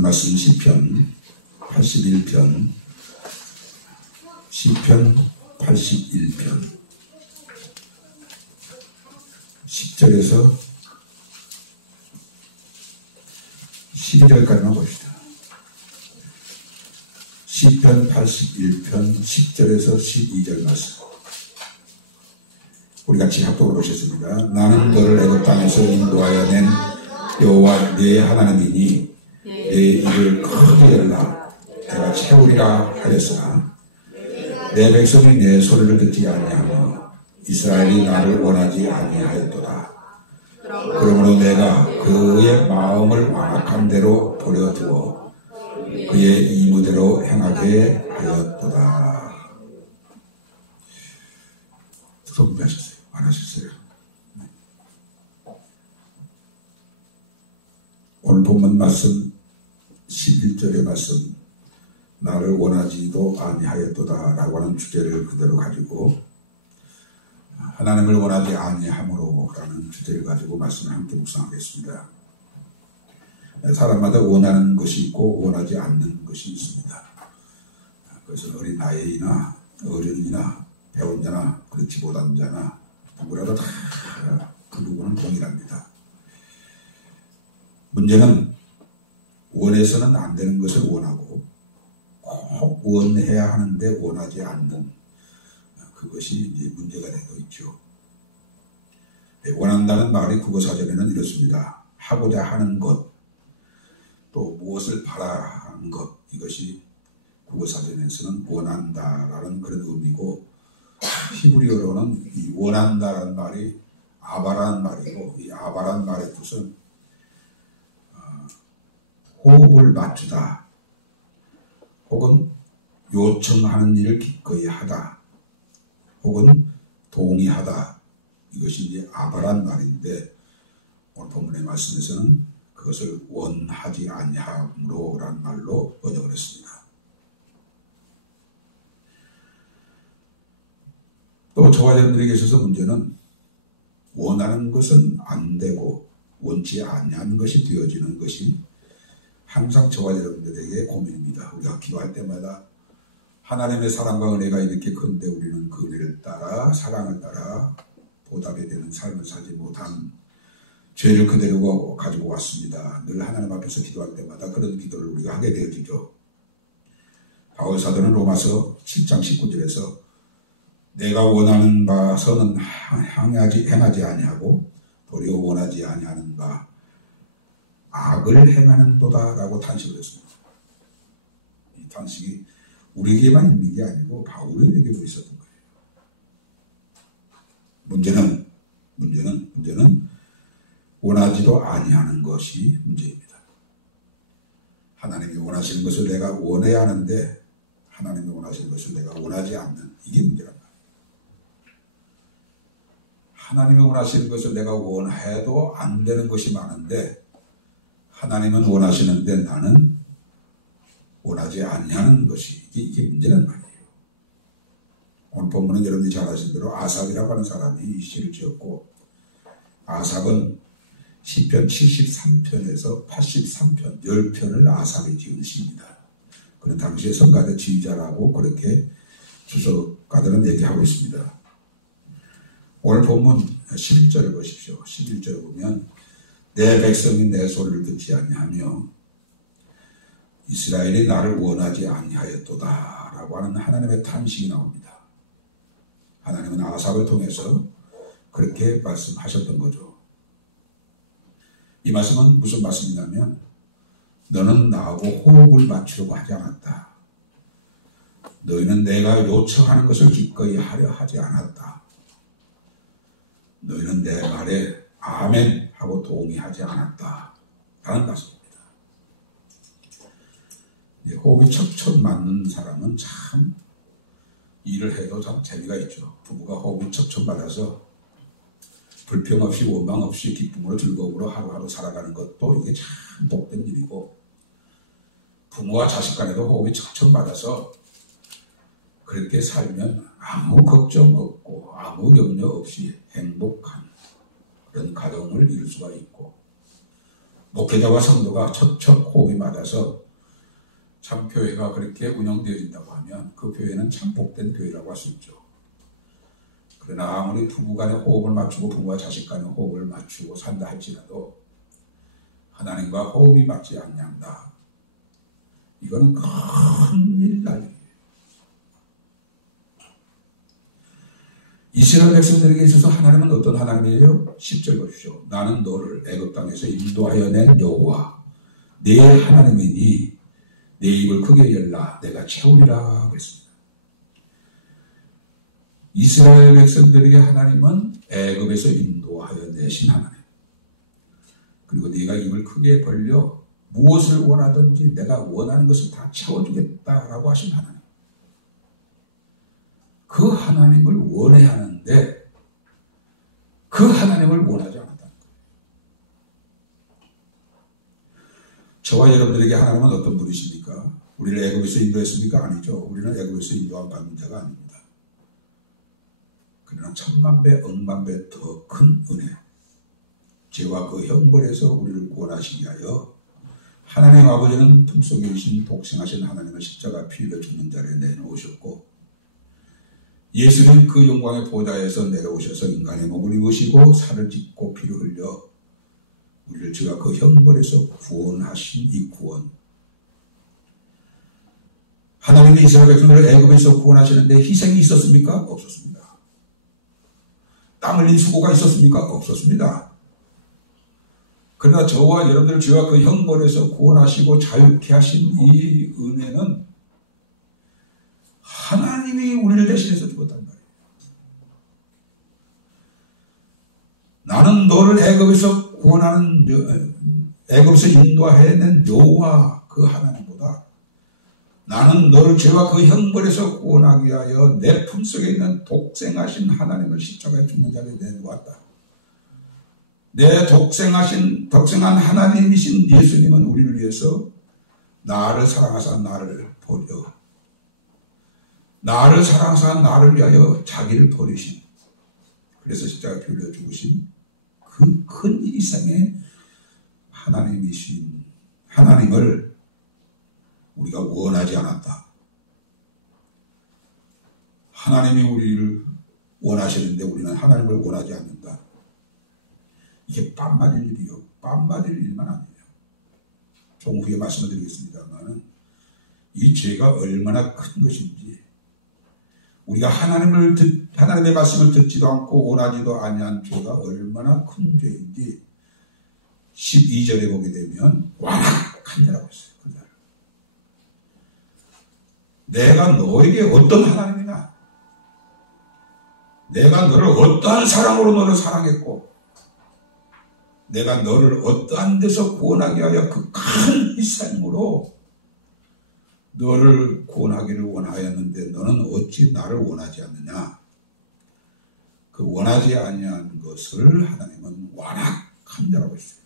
하나님 말씀 시편 81편 81편 10절에서 12절까지만 봅시다. 시편 81편 10절에서 12절 말씀 우리 같이 합독을 보셨습니다. 나는 너를 애굽 땅에서 인도하여 낸 여호와 네 하나님이니 내 입을 크게 열라 내가 채우리라 하였으나 내 백성이 내 소리를 듣지 아니하며 이스라엘이 나를 원하지 아니하였도다. 그러므로 내가 그의 마음을 완악한 대로 버려두어 그의 이무대로 행하게 하였도다. 준비하셨어요? 안 하셨어요? 오늘 본문 말씀 11절의 말씀 나를 원하지도 아니하였도다 라고 하는 주제를 그대로 가지고 하나님을 원하지 아니함으로 라는 주제를 가지고 말씀을 함께 묵상하겠습니다. 사람마다 원하는 것이 있고 원하지 않는 것이 있습니다. 그것은 어린 아이나 어른이나 배운 자나 그렇지 못한 자나 누구라도 다 그 부분은 동일합니다. 문제는 원해서는 안 되는 것을 원하고 꼭 원해야 하는데 원하지 않는 그것이 이제 문제가 되고 있죠. 원한다는 말이 국어사전에는 이렇습니다. 하고자 하는 것, 또 무엇을 바라는 것, 이것이 국어사전에서는 원한다라는 그런 의미고 히브리어로는 이 원한다라는 말이 아바라는 말이고 이 아바라는 말의 뜻은 호흡을 맞추다 혹은 요청하는 일을 기꺼이 하다 혹은 동의하다 이것이 이제 아바란 말인데 오늘 본문의 말씀에서는 그것을 원하지 아니함으로 라는 말로 번역을 했습니다. 또 저와 여러분들에게 있어서 문제는 원하는 것은 안 되고 원치 아니하는 것이 되어지는 것이 항상 저와 여러분들에게 고민입니다. 우리가 기도할 때마다 하나님의 사랑과 은혜가 이렇게 큰데 우리는 그 은혜를 따라 사랑을 따라 보답이 되는 삶을 살지 못한 죄를 그대로 가지고 왔습니다. 늘 하나님 앞에서 기도할 때마다 그런 기도를 우리가 하게 되어지죠. 바울 사도는 로마서 7장 19절에서 내가 원하는 바서는 행하지 아니하고 도리어 원하지 아니하는 바 악을 행하는도다 라고 탄식을 했습니다. 이 탄식이 우리에게만 있는 게 아니고 바울에게도 있었던 거예요. 문제는 원하지도 아니하는 것이 문제입니다. 하나님이 원하시는 것을 내가 원해야 하는데 하나님이 원하시는 것을 내가 원하지 않는 이게 문제란 말이에요. 하나님이 원하시는 것을 내가 원해도 안 되는 것이 많은데 하나님은 원하시는데 나는 원하지 아니하는 것이 이게 문제란 말이에요. 오늘 본문은 여러분들이 잘 아시는 대로 아삽이라고 하는 사람이 이 시를 지었고 아삽은 시편 73편에서 83편 10편을 아삽이 지은 시입니다. 그는 당시의 성가대 지휘자라고 그렇게 주석가들은 얘기하고 있습니다. 오늘 본문 11절을 보십시오. 11절을 보면 내 백성이 내 소리를 듣지 아니하며 이스라엘이 나를 원하지 아니하였도다 라고 하는 하나님의 탄식이 나옵니다. 하나님은 아삽을 통해서 그렇게 말씀하셨던 거죠. 이 말씀은 무슨 말씀이냐면 너는 나하고 호흡을 맞추려고 하지 않았다. 너희는 내가 요청하는 것을 기꺼이 하려 하지 않았다. 너희는 내 말에 아멘 하고 동의하지 않았다 라는 말씀입니다. 호흡이 척척 맞는 사람은 참 일을 해도 참 재미가 있죠. 부부가 호흡이 척척 맞아서 불평 없이 원망 없이 기쁨으로 즐거움으로 하루하루 살아가는 것도 이게 참 복된 일이고 부모와 자식 간에도 호흡이 척척 맞아서 그렇게 살면 아무 걱정 없고 아무 염려 없이 행복한 그런 가정을 이룰 수가 있고 목회자와 성도가 척척 호흡이 맞아서 참 교회가 그렇게 운영되어진다고 하면 그 교회는 참 복된 교회라고 할 수 있죠. 그러나 아무리 부부간의 호흡을 맞추고 부부와 자식 간의 호흡을 맞추고 산다 할지라도 하나님과 호흡이 맞지 않는다. 이거는 큰일 날 일이에요. 이스라엘 백성들에게 있어서 하나님은 어떤 하나님이에요? 10절 보십시오. 나는 너를 애굽 땅에서 인도하여 낸 여호와 내 하나님이니 내 입을 크게 열라 내가 채우리라 그랬습니다. 이스라엘 백성들에게 하나님은 애굽에서 인도하여 내신 하나님. 그리고 네가 입을 크게 벌려 무엇을 원하든지 내가 원하는 것을 다 채워주겠다라고 하신 하나님. 그 하나님을 원해야 하는데 그 하나님을 원하지 않았다는 거예요. 저와 여러분들에게 하나님은 어떤 분이십니까? 우리를 애굽에서 인도했습니까? 아니죠. 우리는 애굽에서 인도한 받는 자가 아닙니다. 그러나 천만배 억만배 더 큰 은혜, 죄와 그 형벌에서 우리를 구원하시기 위하여 하나님 아버지는 품속에 계신 독생하신 하나님을 십자가 피 흘려 죽는 자리에 내놓으셨고 예수는 그 영광의 보좌에서 내려오셔서 인간의 몸을 입으시고 살을 찢고 피를 흘려 우리를 죄와 그 형벌에서 구원하신 이 구원. 하나님이 이스라엘 백성들을 애굽에서 구원하시는데 희생이 있었습니까? 없었습니다. 땀 흘린 수고가 있었습니까? 없었습니다. 그러나 저와 여러분들 죄와 그 형벌에서 구원하시고 자유케 하신 이 은혜는 하나님이 우리를 대신해서 죽었단 말이에요. 나는 너를 애굽에서 구원하는 애굽에서 인도해낸 여호와 그 하나님보다 나는 너를 죄와 그 형벌에서 구원하기 위하여 내 품속에 있는 독생하신 하나님을 십자가에 죽는 자리에 내놓았다. 내 독생한 하나님이신 예수님은 우리를 위해서 나를 사랑하사 나를 버려 나를 사랑하사 나를 위하여 자기를 버리신, 그래서 십자가에 피 흘려 죽으신 그 큰 이상의 하나님이신 하나님을 우리가 원하지 않았다. 하나님이 우리를 원하시는데 우리는 하나님을 원하지 않는다. 이게 뺨 맞을 일이요. 뺨 맞을 일만 아니에요. 좀 후에 말씀을 드리겠습니다만 이 죄가 얼마나 큰 것인지, 우리가 하나님의 말씀을 듣지도 않고 원하지도 아니한 죄가 얼마나 큰 죄인지 12절에 보게 되면 완악한 자라고 했어요. 그 날. 내가 너에게 어떤 하나님이냐? 내가 너를 어떠한 사랑으로 너를 사랑했고 내가 너를 어떠한 데서 구원하기 위하여 그 큰 희생으로 너를 구원하기를 원하였는데 너는 어찌 나를 원하지 않느냐? 그 원하지 아니한 것을 하나님은 완악한 자라고 했어요.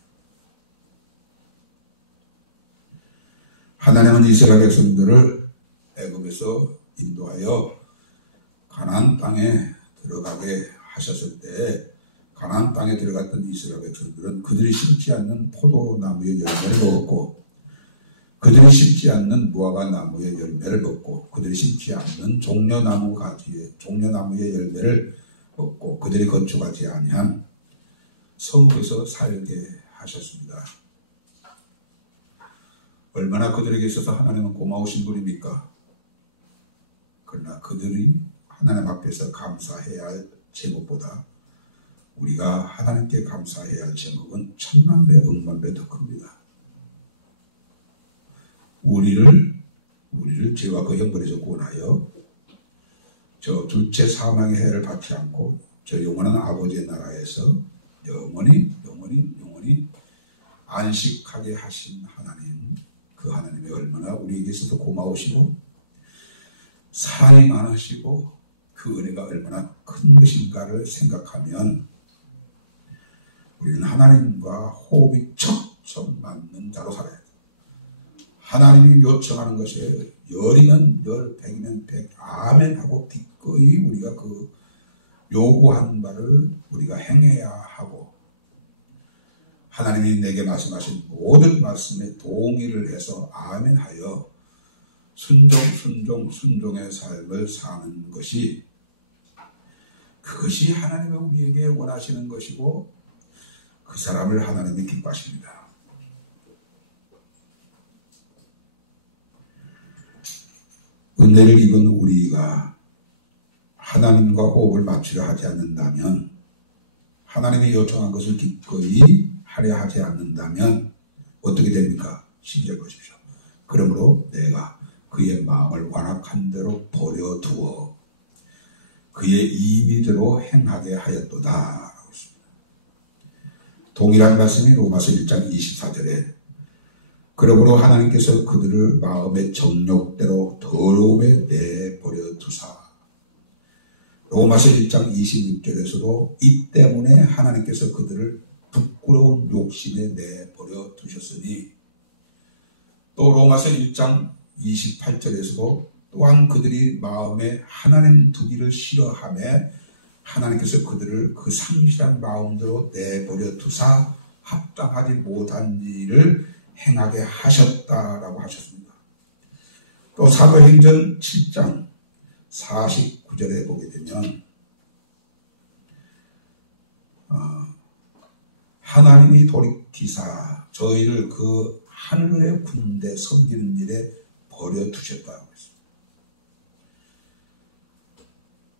하나님은 이스라엘 백성들을 애굽에서 인도하여 가나안 땅에 들어가게 하셨을 때 가나안 땅에 들어갔던 이스라엘 백성들은 그들이 심지 않는 포도나무의 열매를 먹었고 그들이 심지 않는 무화과 나무의 열매를 먹고 그들이 심지 않는 종려나무의 열매를 먹고 그들이 건축하지 아니한 성읍에서 살게 하셨습니다. 얼마나 그들에게 있어서 하나님은 고마우신 분입니까? 그러나 그들이 하나님 앞에서 감사해야 할 제목보다 우리가 하나님께 감사해야 할 제목은 천만배 억만배 더 큽니다. 우리를 죄와 그 형벌에서 구원하여 저 둘째 사망의 해를 받지 않고 저 영원한 아버지의 나라에서 영원히 안식하게 하신 하나님, 그 하나님이 얼마나 우리에게 있어서 고마우시고 사랑이 많으시고 그 은혜가 얼마나 큰 것인가를 생각하면 우리는 하나님과 호흡이 척척 맞는 자로 살아야 돼요. 하나님이 요청하는 것에 열이면 열, 백이면 백, 아멘 하고 기꺼이 우리가 그 요구한 바를 우리가 행해야 하고, 하나님이 내게 말씀하신 모든 말씀에 동의를 해서 아멘하여 순종의 삶을 사는 것이, 그것이 하나님이 우리에게 원하시는 것이고 그 사람을 하나님이 기뻐하십니다. 은혜를 입은 우리가 하나님과 호흡을 맞추려 하지 않는다면, 하나님이 요청한 것을 기꺼이 하려 하지 않는다면 어떻게 됩니까? 12절 보십시오. 그러므로 내가 그의 마음을 완악한 대로 버려두어 그의 임의대로 행하게 하였도다 라고 했습니다. 동일한 말씀이 로마서 1장 24절에 그러므로 하나님께서 그들을 마음의 정욕대로 더러움에 내버려 두사, 로마서 1장 26절에서도 이 때문에 하나님께서 그들을 부끄러운 욕심에 내버려 두셨으니, 또 로마서 1장 28절에서도 또한 그들이 마음에 하나님 두기를 싫어하며 하나님께서 그들을 그 상실한 마음대로 내버려 두사 합당하지 못한 일을 행하게 하셨다라고 하셨습니다. 또 사도행전 7장 49절에 보게 되면 하나님이 돌이키사 저희를 그 하늘의 군대 섬기는 일에 버려두셨다고 했습니다.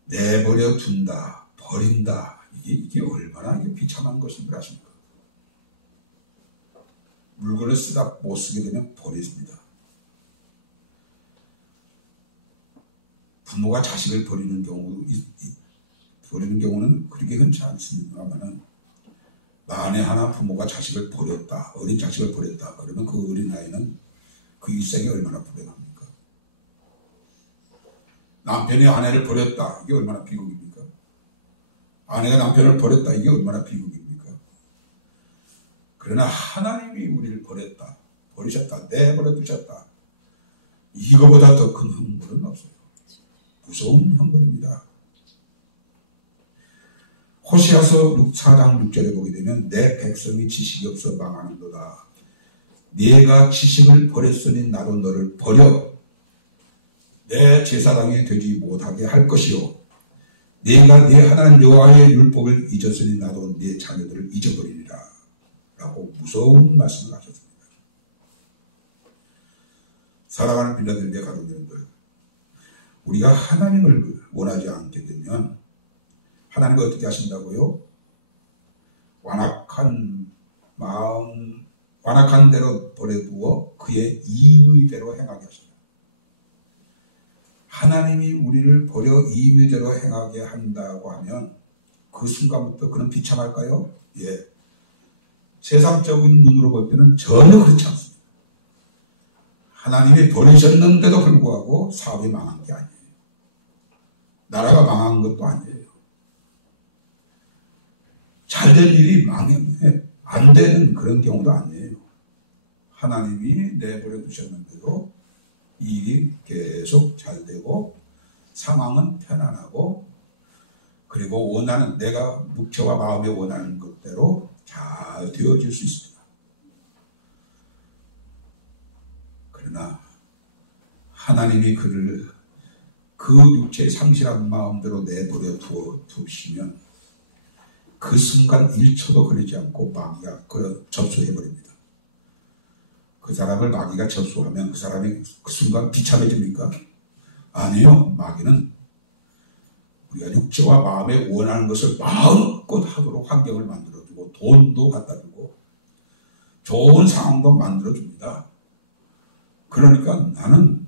내버려 둔다, 버린다, 이게 얼마나 비참한 것인가 하십니까? 물건을 쓰다 못 쓰게 되면 버립니다. 부모가 자식을 버리는 경우는 그렇게 흔치 않습니다만은, 만에 하나 부모가 자식을 버렸다, 어린 자식을 버렸다, 그러면 그 어린아이는 그 일생이 얼마나 불행합니까? 남편이 아내를 버렸다, 이게 얼마나 비극입니까? 아내가 남편을 버렸다, 이게 얼마나 비극입니까? 그러나 하나님이 우리를 버리셨다, 내버려 두셨다, 이거보다 더 큰 형벌은 없어요. 무서운 형벌입니다. 호시아서 4장 6절에 보게 되면 내 백성이 지식이 없어 망하는도다. 네가 지식을 버렸으니 나도 너를 버려 내 제사장이 되지 못하게 할 것이요, 네가 네 하나님 여호와의 율법을 잊었으니 나도 네 자녀들을 잊어버리리라 라고 무서운 말씀을 하셨습니다. 사랑하는 빌라델비아 가족들들, 우리가 하나님을 원하지 않게 되면 하나님은 어떻게 하신다고요? 완악한 대로 버려두어 그의 임의대로 행하게 하신다. 하나님이 우리를 버려 임의대로 행하게 한다고 하면 그 순간부터 그는 비참할까요? 예. 세상적인 눈으로 볼 때는 전혀 그렇지 않습니다. 하나님이 버리셨는데도 불구하고 사업이 망한 게 아니에요. 나라가 망한 것도 아니에요. 잘될 일이 안 되는 그런 경우도 아니에요. 하나님이 내버려 두셨는데도 일이 계속 잘 되고 상황은 편안하고, 그리고 내가 묵혀와 마음에 원하는 것대로 잘 되어질 수 있습니다. 그러나 하나님이 그를 그 육체의 상실한 마음대로 내버려 두시면 그 순간 1초도 걸리지 않고 마귀가 접수해버립니다. 그 사람을 마귀가 접수하면 그 사람이 그 순간 비참해집니까? 아니요. 마귀는 우리가 육체와 마음에 원하는 것을 마음껏 하도록 환경을 만들어주고 돈도 갖다 주고 좋은 상황도 만들어줍니다. 그러니까 나는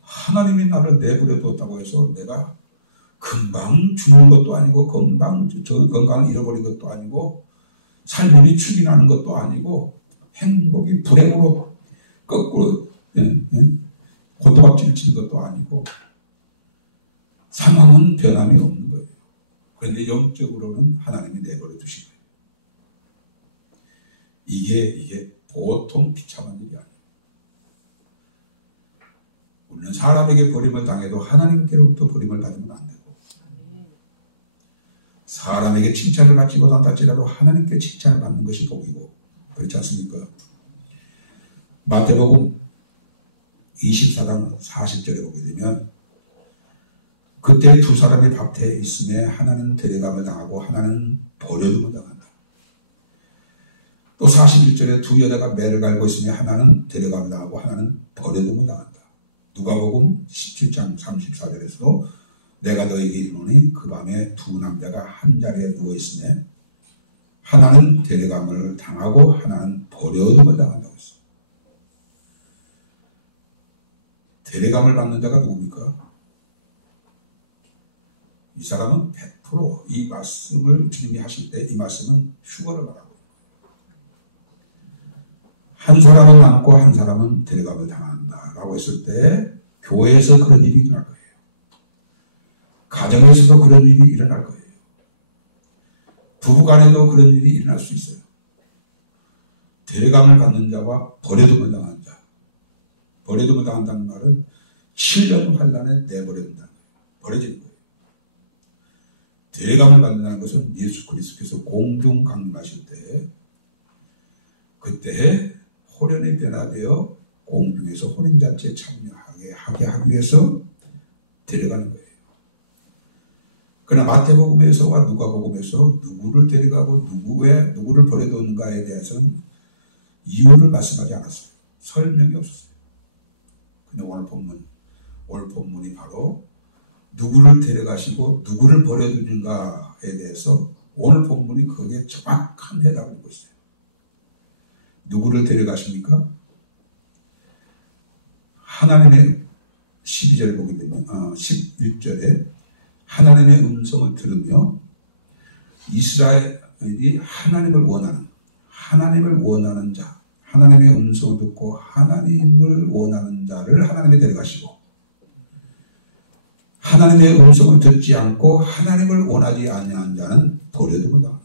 하나님이 나를 내버려 뒀다고 해서 내가 금방 죽는 것도 아니고 금방 건강을 잃어버린 것도 아니고 삶이 축이 나는 것도 아니고 행복이 불행으로 거꾸로 고토박질을 치는 것도 아니고 상황은 변함이 없는 거예요. 그런데 영적으로는 하나님이 내버려 두신 거예요. 이게 보통 비참한 일이 아니에요. 우리는 사람에게 버림을 당해도 하나님께로부터 버림을 받으면 안 되고, 사람에게 칭찬을 받지 못한다할지라도 하나님께 칭찬을 받는 것이 복이고, 그렇지 않습니까? 마태복음 24장 40절에 보게 되면 그때 두 사람이 밭에 있음에 하나는 데려감을 당하고 하나는 버려둠을 당한다. 또 41절에 두 여자가 매를 갈고 있으며 하나는 데려감을 당하고 하나는 버려둠을 당한다. 누가복음 17장 34절에서도 내가 너에게 이르노니 그 밤에 두 남자가 한 자리에 누워 있으며 하나는 데려감을 당하고 하나는 버려둠을 당한다고 했어. 데려감을 받는 자가 누굽니까? 이 사람은 100% 이 말씀을 주님이 하실 때 이 말씀은 휴거를 말하고, 한 사람은 남고 한 사람은 데려감을 당한다라고 했을 때 교회에서 그런 일이 일어날 거예요. 가정에서도 그런 일이 일어날 거예요. 부부간에도 그런 일이 일어날 수 있어요. 데려감을 받는 자와 버려둠을 당한 자. 버려둠을 당한다는 말은 7년 환란에 내버려둔다는 거예요. 버려지는 거예요. 데려감을 받는다는 것은 예수 그리스도께서 공중 강림하실 때 그때 호련이 변화되어 공중에서 혼인잔치에 참여하게 하기 위해서 데려가는 거예요. 그러나 마태복음에서와 누가복음에서 누구를 데려가고 누구를 버려두는가에 대해서는 이유를 말씀하지 않았어요. 설명이 없었어요. 근데 오늘 본문이 바로 누구를 데려가시고 누구를 버려두는가에 대해서 오늘 본문이 거기에 정확한 해답을 주고 있어요. 누구를 데려가십니까? 하나님의 12절에 보게 되면 11절에 하나님의 음성을 들으며 이스라엘이 하나님을 원하는 자, 하나님의 음성을 듣고 하나님을 원하는 자를 하나님이 데려가시고, 하나님의 음성을 듣지 않고 하나님을 원하지 아니하는 자는 버려둠을 당하는 거예요.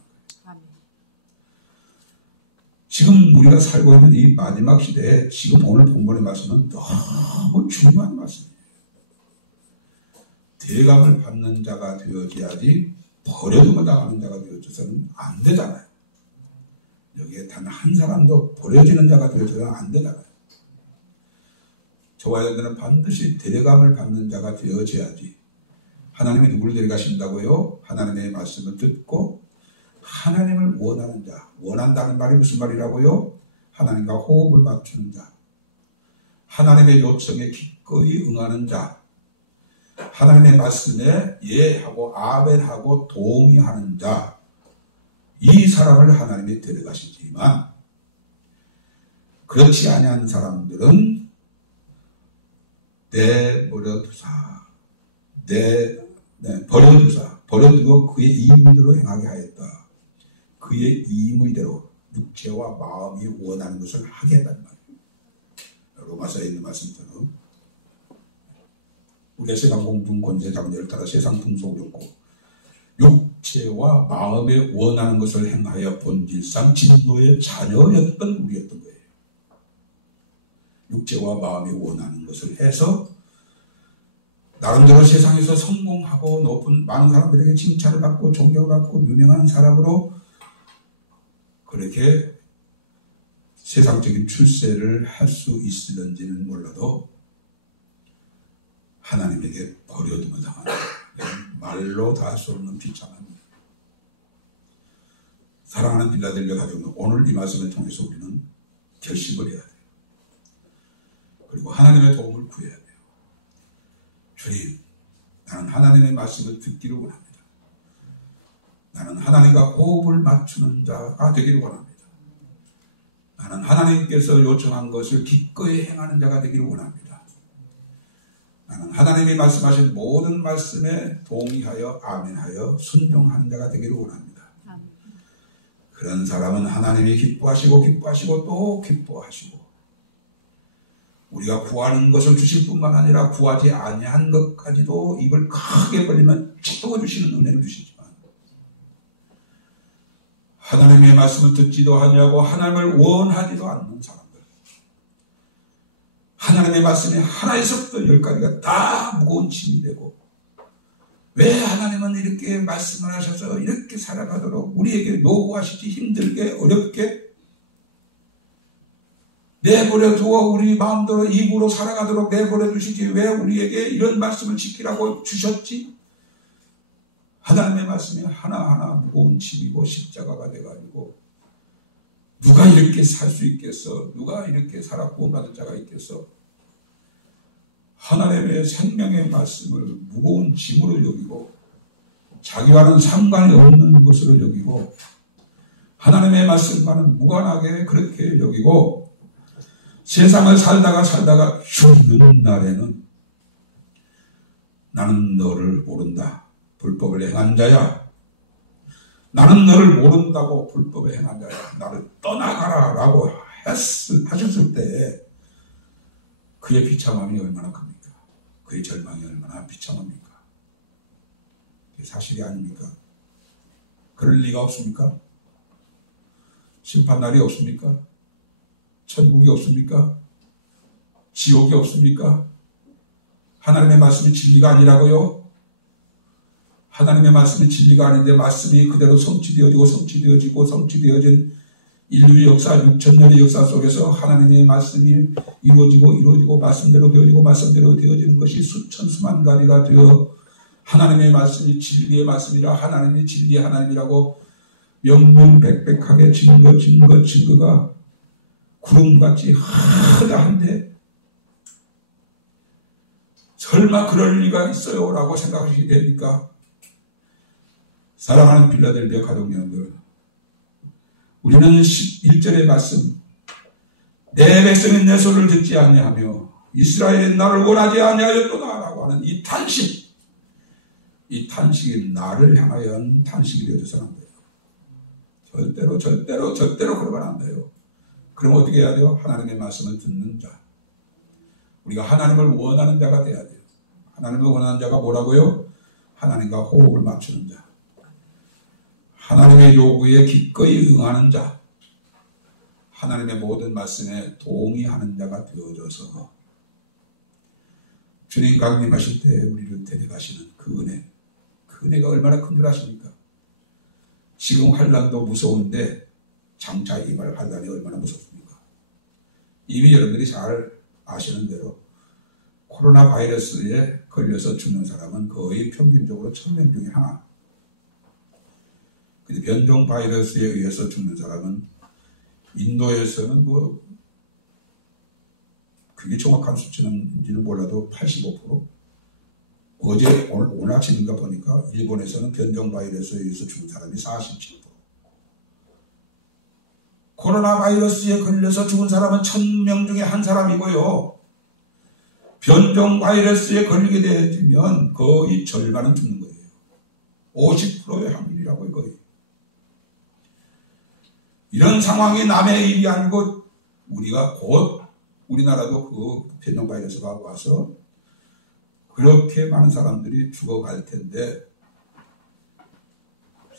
지금 우리가 살고 있는 이 마지막 시대에 지금 오늘 본문의 말씀은 너무 중요한 말씀이에요. 데려감을 받는 자가 되어져야지 버려둠을 당하는 자가 되어져서는 안 되잖아요. 여기에 단 한 사람도 버려지는 자가 되어져서는 안 되잖아요. 저와 여러분들은 반드시 데려감을 받는 자가 되어져야지. 하나님이 누구를 데려가신다고요? 하나님의 말씀을 듣고 하나님을 원하는 자. 원한다는 말이 무슨 말이라고요? 하나님과 호흡을 맞추는 자. 하나님의 요청에 기꺼이 응하는 자. 하나님의 말씀에 예하고 아멘하고 동의하는 자. 이 사람을 하나님이 데려가시지만 그렇지 아니한 사람들은 버려두고 그의 임의대로 행하게 하였다. 그의 임의대로 육체와 마음이 원하는 것을 하게 했단 말이에요. 로마서에 있는 말씀처럼 우리의 세상 공중 권세 장렬을 따라 세상 풍속을 엮고 육체와 마음에 원하는 것을 행하여 본질상 진노의 자녀였던 우리였던 거예요. 육체와 마음이 원하는 것을 해서 나름대로 세상에서 성공하고 높은 많은 사람들에게 칭찬을 받고 존경을 받고 유명한 사람으로 그렇게 세상적인 출세를 할 수 있을는지는 몰라도 하나님에게 버려둠을 당하는 말로 다 할 수 없는 비참합니다. 사랑하는 빌라델비아 가족은 오늘 이 말씀을 통해서 우리는 결심을 해야 돼요. 그리고 하나님의 도움을 구해야 돼요. 주님, 나는 하나님의 말씀을 듣기를 원합니다. 나는 하나님과 호흡을 맞추는 자가 되기를 원합니다. 나는 하나님께서 요청한 것을 기꺼이 행하는 자가 되기를 원합니다. 나는 하나님이 말씀하신 모든 말씀에 동의하여 아멘하여 순종하는 자가 되기를 원합니다. 그런 사람은 하나님이 기뻐하시고 또 기뻐하시고 우리가 구하는 것을 주실 뿐만 아니라 구하지 아니한 것까지도 입을 크게 벌리면 채워주시는 은혜를 주시지만 하나님의 말씀을 듣지도 아니하고 하나님을 원하지도 않는 사람들, 하나님의 말씀이 하나에서부터 10가지가 다 무거운 짐이 되고 왜 하나님은 이렇게 말씀을 하셔서 이렇게 살아가도록 우리에게 요구하시지, 힘들게 어렵게 내버려 두어 우리 마음대로 입으로 살아가도록 내버려 두시지, 왜 우리에게 이런 말씀을 지키라고 주셨지? 하나님의 말씀이 하나하나 무거운 짐이고 십자가가 돼가지고 누가 이렇게 살 수 있겠어? 누가 이렇게 살아 구원받을 자가 있겠어? 하나님의 생명의 말씀을 무거운 짐으로 여기고 자기와는 상관이 없는 것으로 여기고 하나님의 말씀과는 무관하게 그렇게 여기고 세상을 살다가 죽는 날에는 나는 너를 모른다. 불법을 행한 자야. 나는 너를 모른다고 불법에 행한 자야. 나를 떠나가라 라고 하셨을 때 그의 비참함이 얼마나 큽니까? 그의 절망이 얼마나 비참합니까? 그게 사실이 아닙니까? 그럴 리가 없습니까? 심판날이 없습니까? 천국이 없습니까? 지옥이 없습니까? 하나님의 말씀이 진리가 아니라고요? 하나님의 말씀이 진리가 아닌데 말씀이 그대로 성취되어진 인류의 역사, 6천년의 역사 속에서 하나님의 말씀이 이루어지고 말씀대로 되어지는 것이 수천 수만 가지가 되어 하나님의 말씀이 진리의 말씀이라 하나님이 진리의 하나님이라고 명명백백하게 증거가 구름같이 흐다한데 설마 그럴 리가 있어요? 라고 생각하시게 됩니까? 사랑하는 빌라델비아 가족 여러분들, 우리는 11절의 말씀, 내 백성이 내 소리를 듣지 아니하며 이스라엘이 나를 원하지 아니하였도다 라고 하는 이 탄식이 나를 향하여 탄식이 되어서는 안 돼요. 절대로 그러면 안 돼요. 그럼 어떻게 해야 돼요? 하나님의 말씀을 듣는 자, 우리가 하나님을 원하는 자가 돼야 돼요. 하나님을 원하는 자가 뭐라고요? 하나님과 호흡을 맞추는 자, 하나님의 요구에 기꺼이 응하는 자, 하나님의 모든 말씀에 동의하는 자가 되어져서 주님 강림하실 때 우리를 데려가시는 그 은혜가 얼마나 큰 줄 아십니까? 지금 환난도 무서운데 장차 임할 환난이 얼마나 무섭습니까? 이미 여러분들이 잘 아시는 대로 코로나 바이러스에 걸려서 죽는 사람은 거의 평균적으로 1000명 중에 하나. 근데 변종 바이러스에 의해서 죽는 사람은 인도에서는 그게 정확한 수치는지는 몰라도 85%. 오늘 아침인가 보니까 일본에서는 변종 바이러스에 의해서 죽은 사람이 47%. 코로나 바이러스에 걸려서 죽은 사람은 1000명 중에 한 사람이고요. 변종 바이러스에 걸리게 되면 거의 절반은 죽는 거예요. 50%의 확률이라고요, 거의. 이런 상황이 남의 일이 아니고 우리가 곧 우리나라도 그 변종 바이러스가 와서 그렇게 많은 사람들이 죽어갈 텐데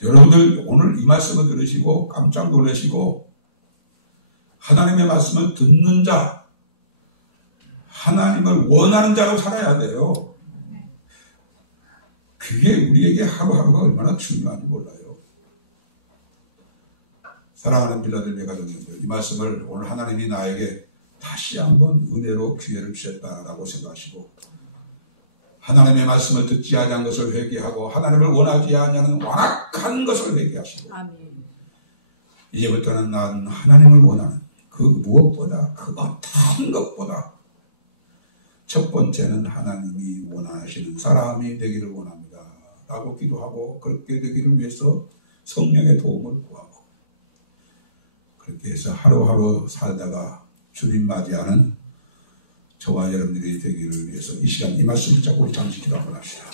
여러분들 오늘 이 말씀을 들으시고 깜짝 놀라시고 하나님의 말씀을 듣는 자, 하나님을 원하는 자로 살아야 돼요. 그게 우리에게 하루하루가 얼마나 중요한지 몰라요. 사랑하는 빌라델비아 가족님들, 이 말씀을 오늘 하나님이 나에게 다시 한번 은혜로 기회를 주셨다라고 생각하시고 하나님의 말씀을 듣지 아니한 것을 회개하고 하나님을 원하지 아니하는 완악한 것을 회개하시고 아멘. 이제부터는 난 하나님을 원하는 그 무엇보다 그 어떤 것보다 첫 번째는 하나님이 원하시는 사람이 되기를 원합니다 라고 기도하고 그렇게 되기를 위해서 성령의 도움을 구하고 그렇게 해서 하루하루 살다가 주님 맞이하는 저와 여러분들이 되기를 위해서 이 시간 이 말씀을 잡고 우리 잠시 기도 한번 합시다.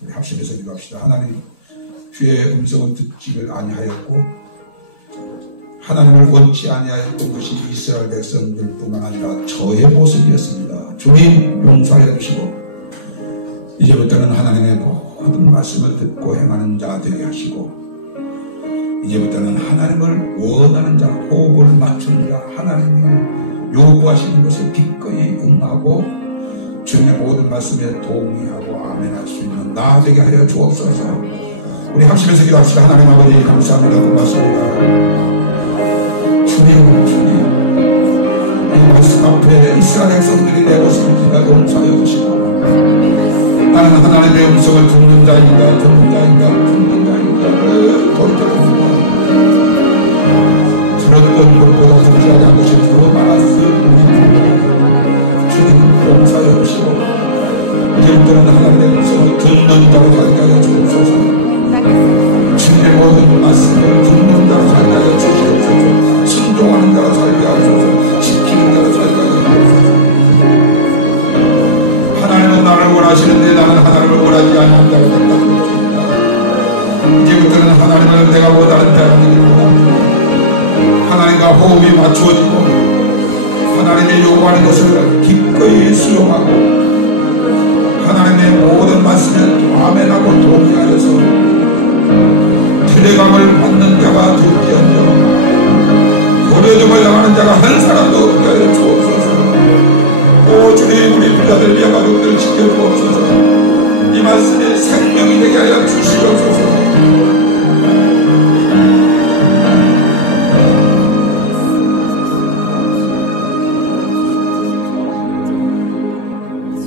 우리 합심해서 기도합시다. 하나님, 주의 음성을 듣지를 아니하였고 하나님을 원치 아니하였던 것이 이스라엘 백성들뿐만 아니라 저의 모습이었습니다. 주님 용서해 주시고 이제부터는 하나님의 모든 말씀을 듣고 행하는 자 되게 하시고 이제부터는 하나님을 원하는 자, 호흡을 맞추는 자, 하나님이 요구하시는 것을 기꺼이 응하고 주님의 모든 말씀에 동의하고 아멘할 수 있는 나 되게 하여 주옵소서. 우리 합심해서 기도합시다. 하나님 아버지 감사합니다. 고맙습니다. 주님 이 말씀 앞에 이스라엘 백성들이 내 것을 기가 용서하여 주시고 나는 하나님의 음성을 듣는 자인가 돌이켜봅니다. 들었던 것보다 듣지 않은 것이 더 많았을 주님 용서하여 주시고 이제부터는 하나님의 음성을 듣는 자로 살게 하여 주옵소서. 주님의 모든 말씀을 듣는 자로 살게 하여 주시옵소서. 순종하는 자로 살게 하옵소서. 지키는 자로 살게 하여 주옵소서. 하나님은 나를 원하시는데 나는 하나님을 원하지 않는 자가 된다고 했습니다. 이제부터는 하나님을 내가 원하는 자가 되기를 원합니다. 하나님과 호흡이 맞추어지고 하나님의 요구하는 것을 기꺼이 수용하고 하나님의 모든 말씀에 아멘하고 동의하여서 tele감을 받는 자가 될지언정 고려점을 향하는 자가 한 사람도 없게 하여 주옵소서. 오 주님 우리 부자들 위한 가족들 지켜주옵소서. 이 말씀이 생명이 되게 하여 주시옵소서.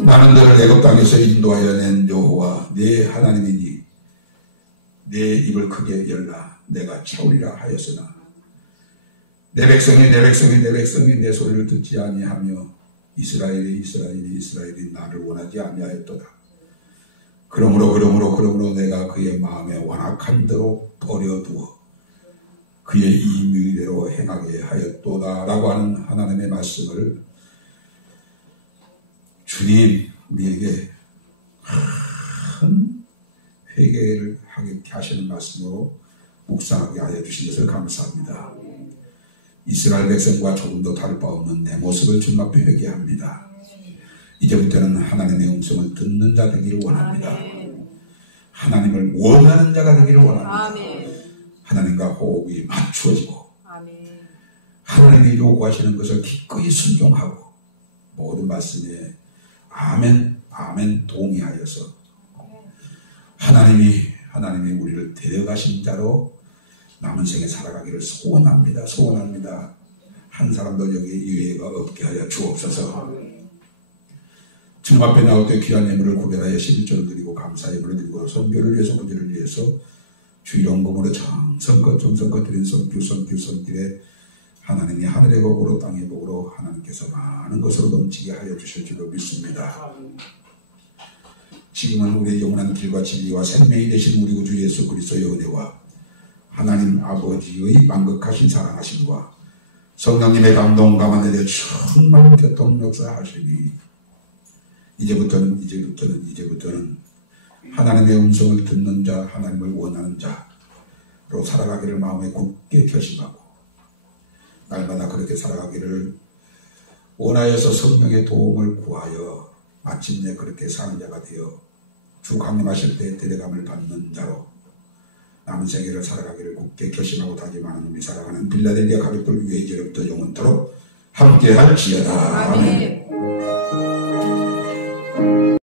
나는 너를 애굽 땅에서 인도하여 낸 여호와 네 하나님이니 내 입을 크게 열라 내가 채우리라 하였으나 내 백성이 내 소리를 듣지 아니하며 이스라엘이 나를 원하지 아니하였도다. 그러므로 내가 그의 마음에 완악한 대로 버려두어 그의 이의대로 행하게 하였도다 라고 하는 하나님의 말씀을 주님 우리에게 큰 회개를 하게 하시는 말씀으로 묵상하게 하여 주신 것을 감사합니다. 이스라엘 백성과 조금도 다를 바 없는 내 모습을 주님 앞에 회개합니다. 이제부터는 하나님의 음성을 듣는 자 되기를 원합니다. 하나님을 원하는 자가 되기를 원합니다. 하나님과 호흡이 맞추어지고 하나님이 요구하시는 것을 기꺼이 순종하고 모든 말씀에 아멘 동의하여서 하나님이 우리를 데려가신 자로 남은 생에 살아가기를 소원합니다. 한 사람도 여기 유예가 없게 하여 주옵소서. 주님 앞에 나올 때 귀한 예물을 구별하여 11조를 드리고 감사 예물을 드리고 선교를 위해서 구제를 위해서 주일원금으로 정성껏 드린 선길에 하나님이 하늘의 복으로 땅의 복으로 하나님께서 많은 것으로 넘치게 하여 주실 줄로 믿습니다. 지금은 우리의 영원한 길과 진리와 생명이 되신 우리 구주 예수 그리스도의 은혜와 하나님 아버지의 만극하신 사랑하심과 성령님의 감동 감화내려 충만 교통 역사하시니 이제부터는 하나님의 음성을 듣는 자 하나님을 원하는 자로 살아가기를 마음에 굳게 결심하고 날마다 그렇게 살아가기를 원하여서 성령의 도움을 구하여 마침내 그렇게 사는 자가 되어 주 강림하실 때 데려감을 받는 자로 남은 생애를 살아가기를 굳게 결심하고 다짐하는 우리 사랑하는 빌라델비아 가족들 위해 이제부터 영원토록 함께 할지어다. 아멘.